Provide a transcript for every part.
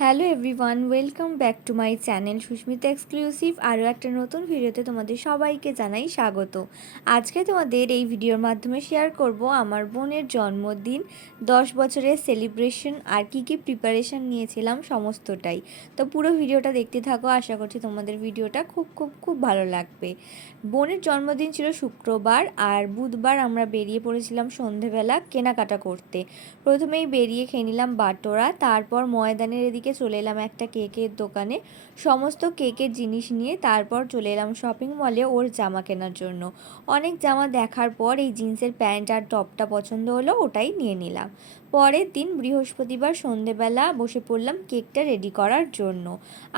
Hello everyone, welcome back to my channel Susmita exclusive. আরও একটা নতুন ভিডিওতে তোমাদের সবাইকে জানাই স্বাগত। আজকে তোমাদের এই ভিডিওর মাধ্যমে শেয়ার করব আমার বোনের জন্মদিন, 10 বছরের সেলিব্রেশন আর কী কী প্রিপারেশান নিয়েছিলাম সমস্তটাই। তো পুরো ভিডিওটা দেখতে থাকো, আশা করছি তোমাদের ভিডিওটা খুব ভালো লাগবে। বোনের জন্মদিন ছিল শুক্রবার, আর বুধবার আমরা বেরিয়ে পড়েছিলাম সন্ধেবেলা কেনাকাটা করতে। প্রথমেই বেরিয়ে খেয়ে নিলাম বাটোরা, তারপর ময়দানের এদিকে চলে এলাম একটা কেকের দোকানে, সমস্ত কেকের জিনিস নিয়ে তারপর চলে এলাম শপিং মলে ওর জামা কেনার জন্য। অনেক জামা দেখার পর এই জিন্সের প্যান্ট আর টপটা পছন্দ হলো, ওটাই নিয়ে নিলাম। পরের দিন বৃহস্পতিবার সন্ধেবেলা বসে পড়লাম কেকটা রেডি করার জন্য।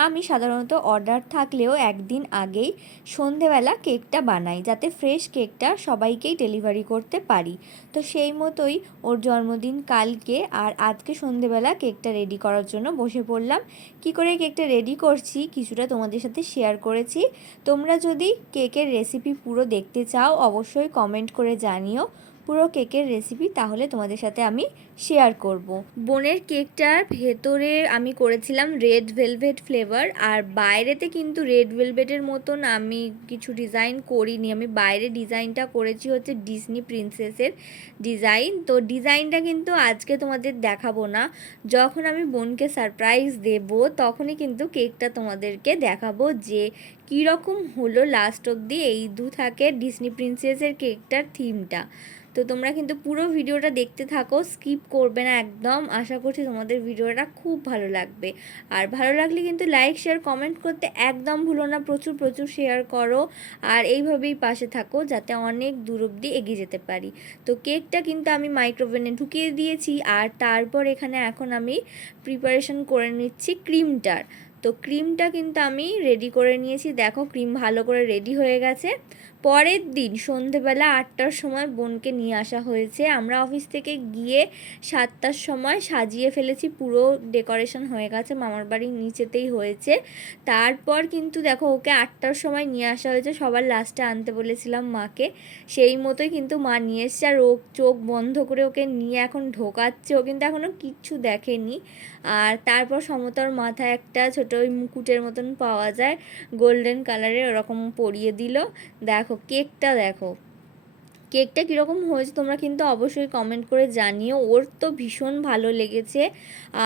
আমি সাধারণত অর্ডার থাকলেও একদিন আগেই সন্ধেবেলা কেকটা বানাই, যাতে ফ্রেশ কেকটা সবাইকেই ডেলিভারি করতে পারি। তো সেই মতোই ওর জন্মদিন কালকে, আর আজকে সন্ধেবেলা কেকটা রেডি করার জন্য বসে পড়লাম। কি করে কেকটা রেডি করছি কিছুটা তোমাদের সাথে শেয়ার করেছি। তোমরা যদি কেকের রেসিপি পুরো দেখতে চাও অবশ্যই কমেন্ট করে জানিও পুরো কেকের রেসিপি, তাহলে তোমাদের সাথে আমি শেয়ার করব। বোনের কেকটার ভেতরে আমি করেছিলাম রেড ভেলভেট ফ্লেভার, আর বাইরেতে কিন্তু রেড ভেলভেটের মতন আমি কিছু ডিজাইন করিনি। আমি বাইরে ডিজাইনটা করেছি হচ্ছে ডিজনি প্রিন্সেসের ডিজাইন। তো ডিজাইনটা কিন্তু আজকে তোমাদের দেখাবো না, যখন আমি বোনকে সারপ্রাইজ দেব তখনই কিন্তু কেকটা তোমাদেরকে দেখাবো যে কীরকম হলো লাস্ট অবধি এই থাকে ডিজনি প্রিন্সেসের কেকটার থিমটা। তো তোমরা কিন্তু পুরো ভিডিওটা দেখতে থাকো, স্কিপ করবে না একদম। আশা করছি তোমাদের ভিডিওটা খুব ভালো লাগবে। আর ভালো লাগলে কিন্তু লাইক শেয়ার কমেন্ট করতে একদম ভুলো না, প্রচুর শেয়ার করো। আর এইভাবেই পাশে থাকো যাতে অনেক দূর অবধি এগিয়ে যেতে পারি। তো কেকটা কিন্তু আমি মাইক্রোওভেনে ঢুকিয়ে দিয়েছি, আর তারপর এখানে এখন আমি প্রিপারেশন করে নিচ্ছি ক্রিমটার। তো ক্রিমটা কিন্তু আমি রেডি করে নিয়েছি, দেখো ক্রিম ভালো করে রেডি হয়ে গেছে। পরের দিন সন্ধেবেলা 8টার সময় বোনকে নিয়ে আসা হয়েছে। আমরা অফিস থেকে গিয়ে 7টার সময় সাজিয়ে ফেলেছি, পুরো ডেকোরেশন হয়ে গেছে, মামার বাড়ির নিচেতেই হয়েছে। তারপর কিন্তু দেখো ওকে 8টার সময় নিয়ে আসা হয়েছে, সবার লাস্টে আনতে বলেছিলাম মাকে, সেই মতোই কিন্তু মা নিয়ে এসছে। আর ও চোখ বন্ধ করে ওকে নিয়ে এখন ঢোকাচ্ছে, ও কিন্তু এখনও কিচ্ছু দেখেনি। আর তারপর সমতার মাথায় একটা ছোটো ওই মুকুটের মতন পাওয়া যায় গোল্ডেন কালারের, ওরকম পরিয়ে দিল। দেখো কেকটা, দেখো কেকটা কীরকম হয়েছে তোমরা কিন্তু অবশ্যই কমেন্ট করে জানিও। ওর তো ভীষণ ভালো লেগেছে।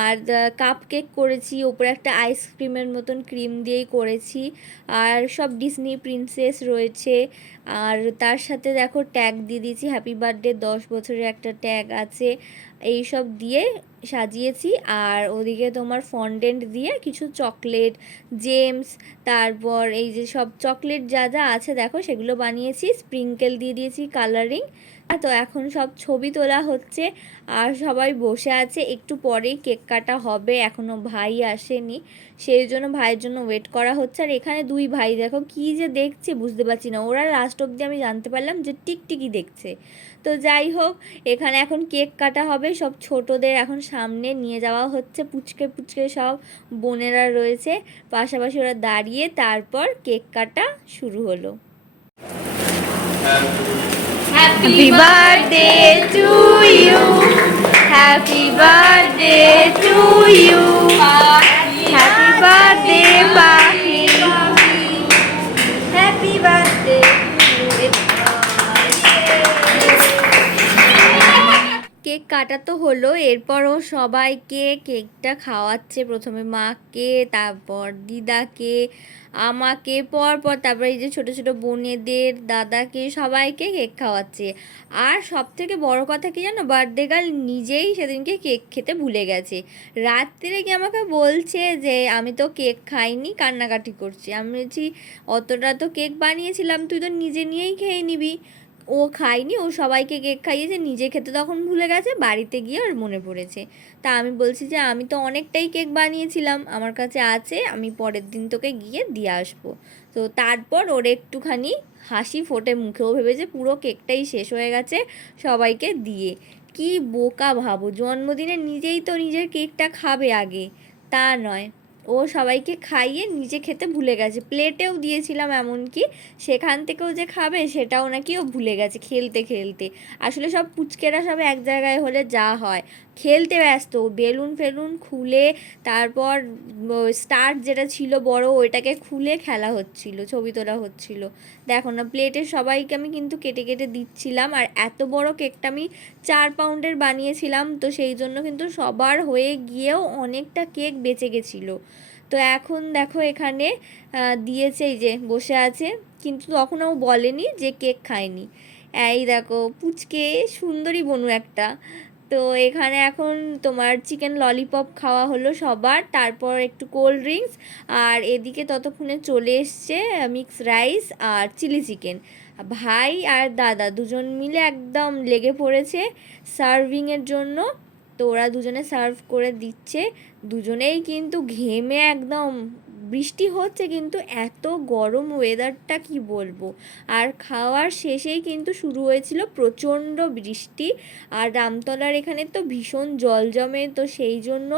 আর কাপ কেক করেছি, ওপরে একটা আইসক্রিমের মতন ক্রিম দিয়েই করেছি। আর সব ডিজনি প্রিন্সেস রয়েছে। আর তার সাথে দেখো ট্যাগ দিয়ে দিয়েছি, হ্যাপি বার্থডে 10 বছরের একটা ট্যাগ আছে। এই সব দিয়ে সাজিয়েছি। আর ওদিকে তোমার ফন্ডেন্ট দিয়ে কিছু চকলেট, জেমস, তারপর এই যে সব চকলেট যা যা আছে দেখো সেগুলো বানিয়েছি, স্প্রিঙ্কেল দিয়ে দিয়েছি কালারিং। তো এখন সব ছবি তোলা হচ্ছে আর সবাই বসে আছে। একটু পরেই কেক কাটা হবে, এখনও ভাই আসেনি, সেই জন্য ভাইয়ের জন্য ওয়েট করা হচ্ছে। আর এখানে দুই ভাই দেখো কি যে দেখছে বুঝতে পারছি না, ওরা লাস্ট অবধি আমি জানতে পারলাম যে টিকটিকি দেখছে। তো যাই হোক, এখানে এখন কেক কাটা হবে, সব ছোটদের এখন সামনে নিয়ে যাওয়া হচ্ছে, পুচকে সব বোনেরা রয়েছে পাশাপাশি, ওরা দাঁড়িয়ে তারপর কেক কাটা শুরু হলো। Happy birthday to you, happy birthday to you, happy birthday Pakhi, happy birthday. Cake কাটা তো হলো, এরপরও সবাইকে কেকটা খাওয়াচ্ছে, প্রথমে মাকে, তারপর দিদাকে, আমাকে, পরপর তারপর এই যে ছোটো ছোটো বোনেদের, দাদাকে, সবাইকে কেক খাওয়াচ্ছে। আর সব থেকে বড় কথা কি জানো, বার্থডে গার্ল নিজেই সেদিনকে কেক খেতে ভুলে গেছে। রাত্রিরে কি আমাকে বলছে যে আমি তো কেক খাইনি, কান্নাকাটি করছে। আমি বলছি অতটা তো কেক বানিয়েছিলাম, তুই তো নিজে নিয়েই খেয়ে নিবি। ও খায়নি, ও সবাইকে কেক খাইয়েছে, নিজে খেতে তখন ভুলে গেছে, বাড়িতে গিয়ে ওর মনে পড়েছে। তা আমি বলছি যে আমি তো অনেকটাই কেক বানিয়েছিলাম, আমার কাছে আছে, আমি পরের দিন তোকে গিয়ে দিয়ে আসবো। তো তারপর ওর একটুখানি হাসি ফোটে মুখে, ও ভেবেছে পুরো কেকটাই শেষ হয়ে গেছে সবাইকে দিয়ে। কি বোকা ভাবো, জন্মদিনে নিজেই তো নিজের কেকটা খাবে আগে, তা নয়, ও সবাইকে খাইয়ে নিজে খেতে ভুলে গেছে। প্লেটেও দিয়েছিলাম এমনকি, সেখান থেকেও যে খাবে সেটাও নাকি ও ভুলে গেছে খেলতে খেলতে। আসলে সব পুচকেরা সব এক জায়গায় হলে যা হয়, খেলতে ব্যস্ত, বেলুন ফেলুন খুলে তারপর স্টার যেটা ছিল বড় ওইটাকে খুলে খেলা হচ্ছিল, ছবি তোলা হচ্ছিল। দেখো না, প্লেটে সবাইকে আমি কিন্তু কেটে কেটে দিচ্ছিলাম। আর এত বড় কেকটা আমি 4 পাউন্ডের বানিয়েছিলাম, তো সেই জন্য কিন্তু সবার হয়ে গিয়েও অনেকটা কেক বেঁচে গেছিলো। তো এখন দেখো এখানে দিয়েছে, এই যে বসে আছে, কিন্তু তখন ও বলেনি যে কেক খায়নি। এই দেখো পুচকে সুন্দরী বনু একটা। তো এখানে এখন তোমার চিকেন ললিপপ খাওয়া হলো সবার, তারপর একটু কোল্ড ড্রিঙ্কস, আর এদিকে ততক্ষণে চলে এসছে মিক্স রাইস আর চিলি চিকেন। ভাই আর দাদা দুজন মিলে একদম লেগে পড়েছে সার্ভিংয়ের জন্য। তো ওরা দুজনে সার্ভ করে দিচ্ছে, দুজনেই কিন্তু ঘেমে একদম, বৃষ্টি হচ্ছে কিন্তু এত গরম ওয়েদারটা কি বলবো। আর খাওয়ার শেষেই কিন্তু শুরু হয়েছিল প্রচণ্ড বৃষ্টি। আর রামতলার এখানে তো ভীষণ জল জমে, তো সেই জন্য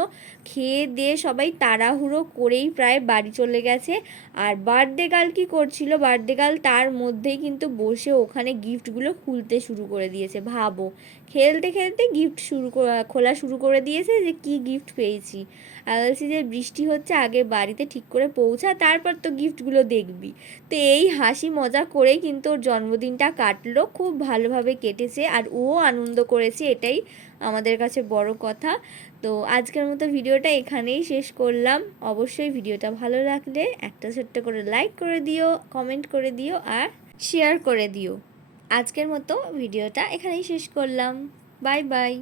খেয়ে দিয়ে সবাই তাড়াহুড়ো করেই প্রায় বাড়ি চলে গেছে। আর বার্থডে গার্ল কী করছিল, বার্থডে গার্ল তার মধ্যেই কিন্তু বসে ওখানে গিফটগুলো খুলতে শুরু করে দিয়েছে। ভাবো, খেলতে খেলতে গিফট খোলা শুরু করে দিয়েছে যে কি গিফট পেয়েছি। আর বলছি যে বৃষ্টি হচ্ছে, আগে বাড়িতে ঠিক করে পৌঁছা, তারপর তো গিফটগুলো দেখবি। তো এই হাসি মজা করেই কিন্তু ওর জন্মদিনটা কাটলো, খুব ভালোভাবে কেটেছে আর ও আনন্দ করেছে, এটাই আমাদের কাছে বড় কথা। তো আজকের মতো ভিডিওটা এখানেই শেষ করলাম। অবশ্যই ভিডিওটা ভালো লাগলে একটা ছোট্ট করে লাইক করে দিও, কমেন্ট করে দিও আর শেয়ার করে দিও। আজকের মতো ভিডিওটা এখানেই শেষ করলাম। Bye bye.